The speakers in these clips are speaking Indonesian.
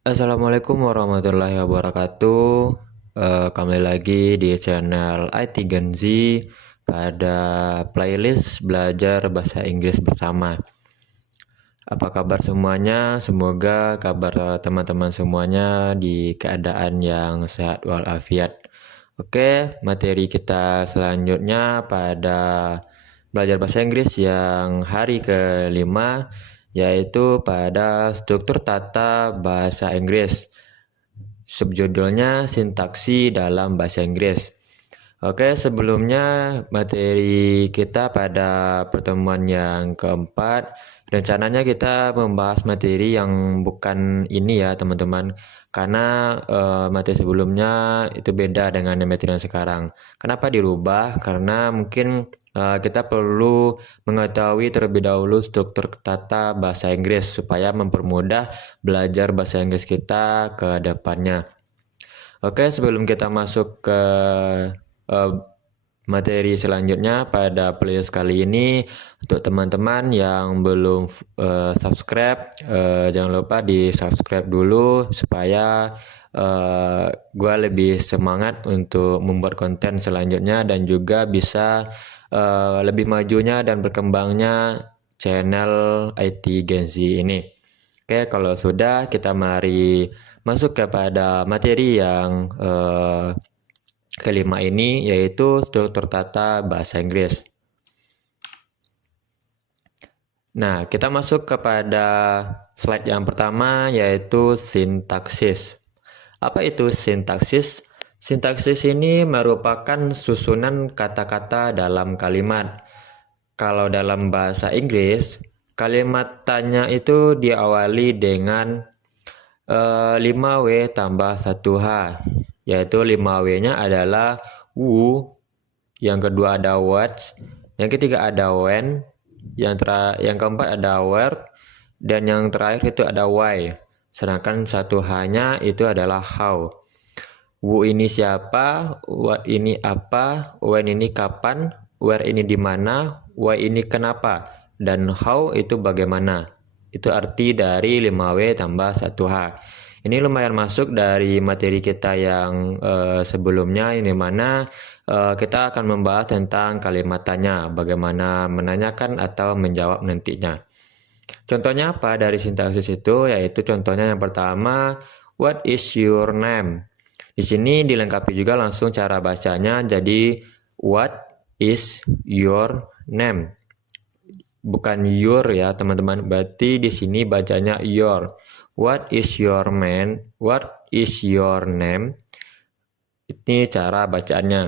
Assalamualaikum warahmatullahi wabarakatuh. Kembali lagi di channel IT Gen Z pada playlist belajar bahasa Inggris bersama. Apa kabar semuanya? Semoga kabar teman-teman semuanya di keadaan yang sehat walafiat. Oke, materi kita selanjutnya pada belajar bahasa Inggris yang hari kelima, yaitu pada struktur tata bahasa Inggris. Subjudulnya sintaksi dalam bahasa Inggris. Oke, sebelumnya materi kita pada pertemuan yang keempat, rencananya kita membahas materi yang bukan ini ya teman-teman, karena materi sebelumnya itu beda dengan materi yang sekarang. Kenapa dirubah? Karena mungkin kita perlu mengetahui terlebih dahulu struktur tata bahasa Inggris supaya mempermudah belajar bahasa Inggris kita ke depannya. Oke, sebelum kita masuk ke eh, materi selanjutnya pada playlist kali ini, untuk teman-teman yang belum subscribe, jangan lupa di subscribe dulu supaya gue lebih semangat untuk membuat konten selanjutnya dan juga bisa lebih majunya dan berkembangnya channel IT Gen Z ini. Oke, kalau sudah, kita mari masuk kepada materi yang kelima ini, yaitu struktur tata bahasa Inggris. Nah, kita masuk kepada slide yang pertama, yaitu sintaksis. Apa itu sintaksis? Sintaksis ini merupakan susunan kata-kata dalam kalimat. Kalau dalam bahasa Inggris, kalimat tanya itu diawali dengan 5W tambah 1H, yaitu 5W-nya adalah who, yang kedua ada what, yang ketiga ada when, yang keempat ada where, dan yang terakhir itu ada why. Sedangkan 1H-nya itu adalah how. Who ini siapa, what ini apa, when ini kapan, where ini di mana, why ini kenapa, dan how itu bagaimana. Itu arti dari 5W tambah 1H. Ini lumayan masuk dari materi kita yang sebelumnya, ini mana kita akan membahas tentang kalimat tanya, bagaimana menanyakan atau menjawab nantinya. Contohnya apa dari sintaksis itu? Yaitu contohnya yang pertama, what is your name? Di sini dilengkapi juga langsung cara bacanya, jadi what is your name? Bukan your ya teman-teman, berarti di sini bacanya your. What is your man? What is your name? Ini cara bacaannya.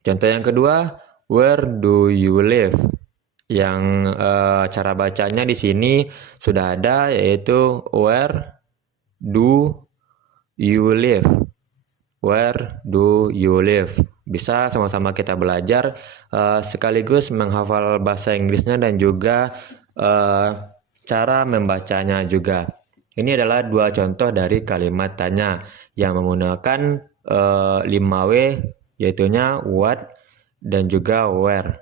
Contoh yang kedua, where do you live? Yang cara bacanya di sini sudah ada, yaitu where do you live? Where do you live? Bisa sama-sama kita belajar sekaligus menghafal bahasa Inggrisnya dan juga cara membacanya juga. Ini adalah dua contoh dari kalimat tanya yang menggunakan 5W, yaitunya what dan juga where.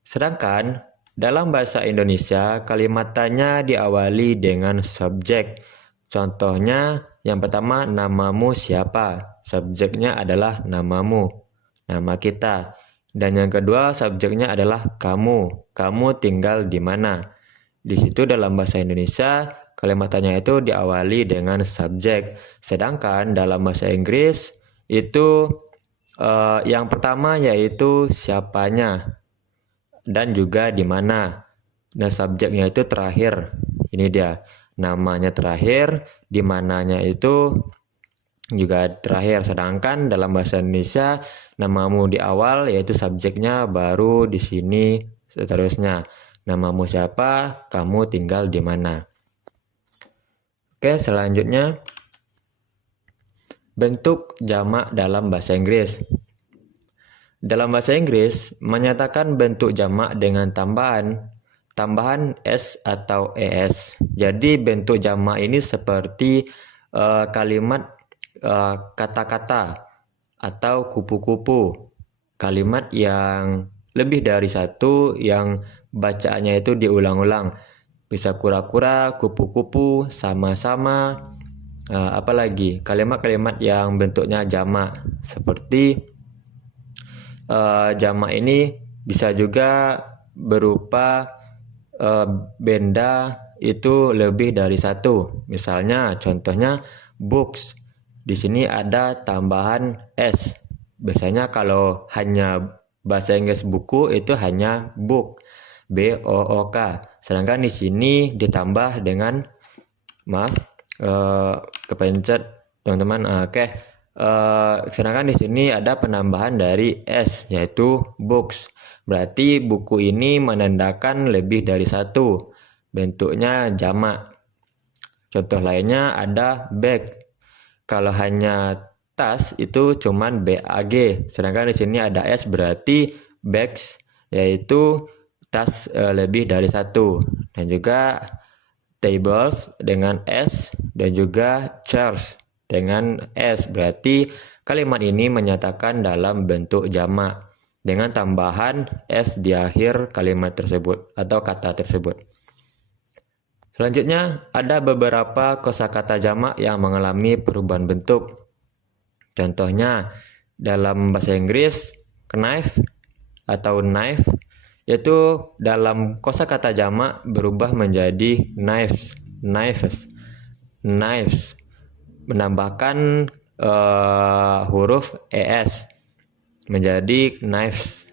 Sedangkan dalam bahasa Indonesia, kalimat tanya diawali dengan subjek. Contohnya, yang pertama, namamu siapa? Subjeknya adalah namamu, nama kita. Dan yang kedua, subjeknya adalah kamu. Kamu tinggal di mana? Di situ dalam bahasa Indonesia, kalimat tanya itu diawali dengan subjek. Sedangkan dalam bahasa Inggris, itu yang pertama yaitu siapanya dan juga di mana. Nah, subjeknya itu terakhir. Ini dia. Namanya terakhir, di mananya itu juga terakhir. Sedangkan dalam bahasa Indonesia, namamu di awal yaitu subjeknya, baru di sini seterusnya. Namamu siapa, kamu tinggal di mana. Oke, selanjutnya bentuk jamak dalam bahasa Inggris. Dalam bahasa Inggris, menyatakan bentuk jamak dengan tambahan s atau es. Jadi bentuk jamak ini seperti kalimat kata-kata atau kupu-kupu. Kalimat yang lebih dari satu yang bacaannya itu diulang-ulang. bisa kura-kura, kupu-kupu, sama-sama. Apalagi kalimat-kalimat yang bentuknya jamak seperti jamak ini bisa juga berupa benda itu lebih dari satu. Misalnya contohnya books. Di sini ada tambahan s. Biasanya kalau hanya bahasa Inggris buku itu hanya book, B-O-O-K. Sedangkan di sini ditambah dengan maaf kepencet teman-teman. Oke. Sedangkan di sini ada penambahan dari s yaitu books. Berarti buku ini menandakan lebih dari satu. Bentuknya jamak. Contoh lainnya ada bag. Kalau hanya tas itu cuman BAG. Sedangkan di sini ada S berarti bags yaitu tas lebih dari satu. Dan juga tables dengan S dan juga chairs dengan S. Berarti kalimat ini menyatakan dalam bentuk jamak dengan tambahan S di akhir kalimat tersebut atau kata tersebut. Selanjutnya, ada beberapa kosakata jamak yang mengalami perubahan bentuk. Contohnya, dalam bahasa Inggris, knife atau knife yaitu dalam kosakata jamak berubah menjadi knives, menambahkan huruf es menjadi knives.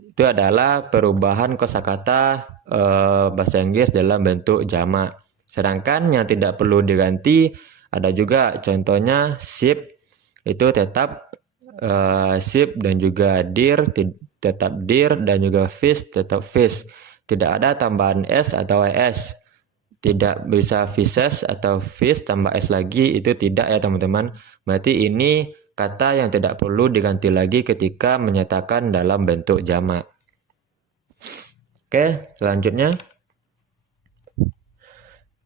Itu adalah perubahan kosakata bahasa Inggris dalam bentuk jamak. Sedangkan yang tidak perlu diganti ada juga contohnya sheep itu tetap sheep dan juga deer tetap deer dan juga fish tetap fish. Tidak ada tambahan s atau es. Tidak bisa fishes atau fish tambah s lagi, itu tidak ya teman-teman. Berarti ini kata yang tidak perlu diganti lagi ketika menyatakan dalam bentuk jamak. Oke, selanjutnya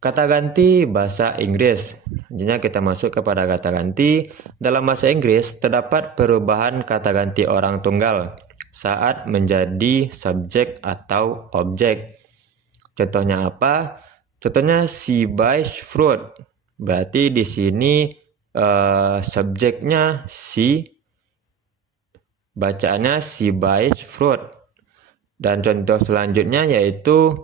kata ganti bahasa Inggris. Selanjutnya kita masuk kepada kata ganti. Dalam bahasa Inggris terdapat perubahan kata ganti orang tunggal saat menjadi subjek atau objek. Contohnya apa? Contohnya she buys fruit. Berarti di sini subjeknya she, bacaannya she buys fruit. Dan contoh selanjutnya yaitu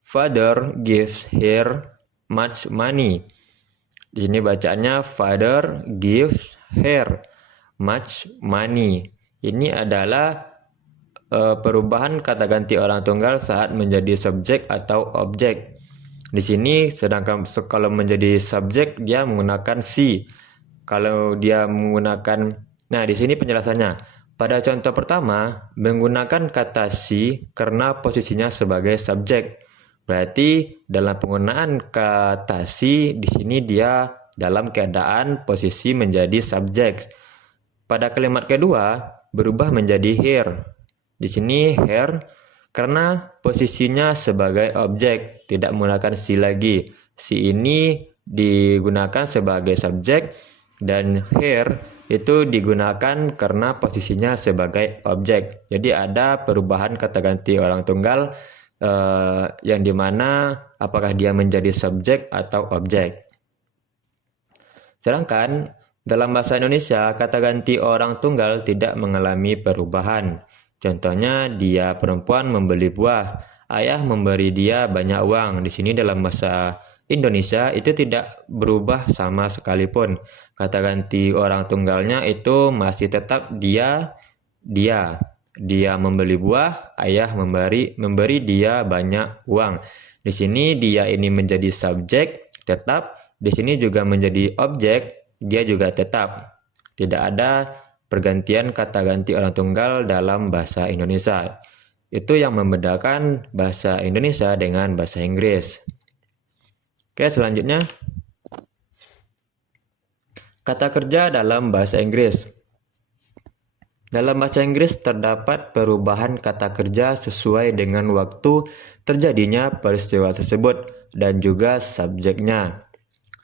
father gives her much money. Di sini bacaannya father gives her much money. Ini adalah perubahan kata ganti orang tunggal saat menjadi subjek atau objek. Di sini sedangkan kalau menjadi subjek dia menggunakan she. Kalau dia menggunakan, nah di sini penjelasannya. Pada contoh pertama menggunakan kata she karena posisinya sebagai subjek. Berarti dalam penggunaan kata she di sini dia dalam keadaan posisi menjadi subjek. Pada kalimat kedua berubah menjadi her. Di sini her karena posisinya sebagai objek, tidak menggunakan she lagi. She ini digunakan sebagai subjek dan her itu digunakan karena posisinya sebagai objek. Jadi ada perubahan kata ganti orang tunggal yang dimana apakah dia menjadi subjek atau objek. Sedangkan dalam bahasa Indonesia kata ganti orang tunggal tidak mengalami perubahan. Contohnya dia perempuan membeli buah, ayah memberi dia banyak uang. Di sini dalam bahasa Indonesia itu tidak berubah sama sekalipun. Kata ganti orang tunggalnya itu masih tetap dia. Dia membeli buah, ayah memberi dia banyak uang. Di sini dia ini menjadi subjek tetap, di sini juga menjadi objek, dia juga tetap. Tidak ada pergantian kata ganti orang tunggal dalam bahasa Indonesia. Itu yang membedakan bahasa Indonesia dengan bahasa Inggris. Oke, selanjutnya kata kerja dalam bahasa Inggris. Dalam bahasa Inggris terdapat perubahan kata kerja sesuai dengan waktu terjadinya peristiwa tersebut dan juga subjeknya.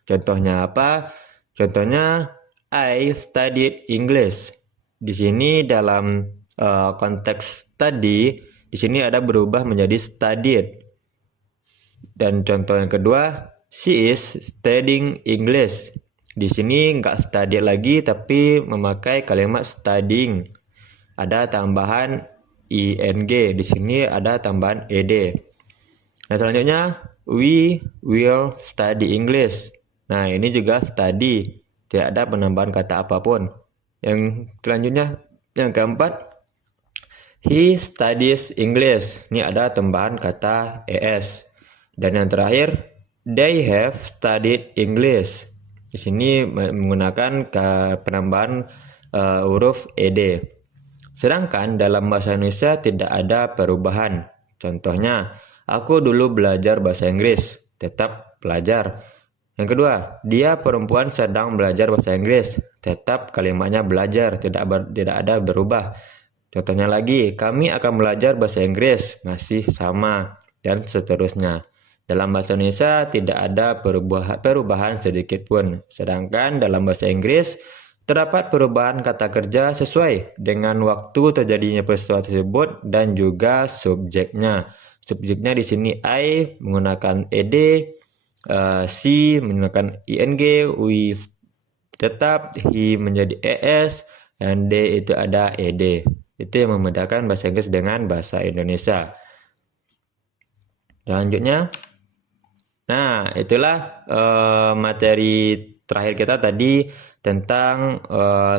Contohnya apa? Contohnya I studied English. Di sini dalam konteks study, di sini ada berubah menjadi studied. Dan contoh yang kedua, she is studying English. Di sini nggak study lagi tapi memakai kalimat studying. Ada tambahan ing, di sini ada tambahan ed. Nah, selanjutnya we will study English. Nah, ini juga study, tidak ada penambahan kata apapun. Yang selanjutnya, yang keempat, he studies English. Ini ada tambahan kata es. Dan yang terakhir, they have studied English. Di sini menggunakan penambahan huruf ed. Sedangkan dalam bahasa Indonesia tidak ada perubahan. Contohnya, aku dulu belajar bahasa Inggris, tetap belajar. Yang kedua, dia perempuan sedang belajar bahasa Inggris, tetap kalimatnya belajar, tidak ada berubah. Contohnya lagi, kami akan belajar bahasa Inggris, masih sama, dan seterusnya. Dalam bahasa Indonesia tidak ada perubahan sedikit pun. Sedangkan dalam bahasa Inggris terdapat perubahan kata kerja sesuai dengan waktu terjadinya peristiwa tersebut dan juga subjeknya. Subjeknya di sini I menggunakan ed, she menggunakan ing, we tetap, he menjadi es, dan d itu ada ed. Itu yang membedakan bahasa Inggris dengan bahasa Indonesia. Selanjutnya, nah itulah materi terakhir kita tadi tentang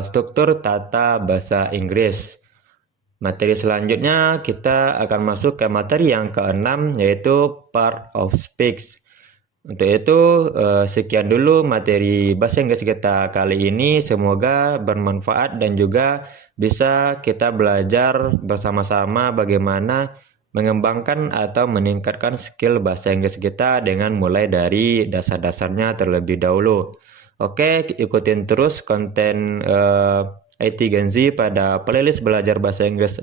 struktur tata bahasa Inggris. Materi selanjutnya kita akan masuk ke materi yang keenam, yaitu part of speech. Untuk itu sekian dulu materi bahasa Inggris kita kali ini. Semoga bermanfaat dan juga bisa kita belajar bersama-sama bagaimana mengembangkan atau meningkatkan skill bahasa Inggris kita dengan mulai dari dasar-dasarnya terlebih dahulu. Oke, ikutin terus konten IT Gen Z pada playlist belajar bahasa Inggris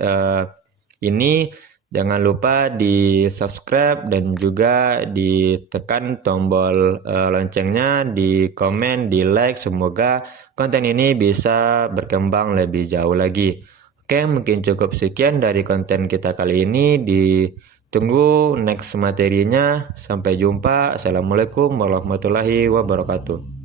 ini. Jangan lupa di subscribe dan juga ditekan tombol loncengnya, di komen, di like. Semoga konten ini bisa berkembang lebih jauh lagi. Oke, mungkin cukup sekian dari konten kita kali ini. Ditunggu next materinya. Sampai jumpa. Assalamualaikum warahmatullahi wabarakatuh.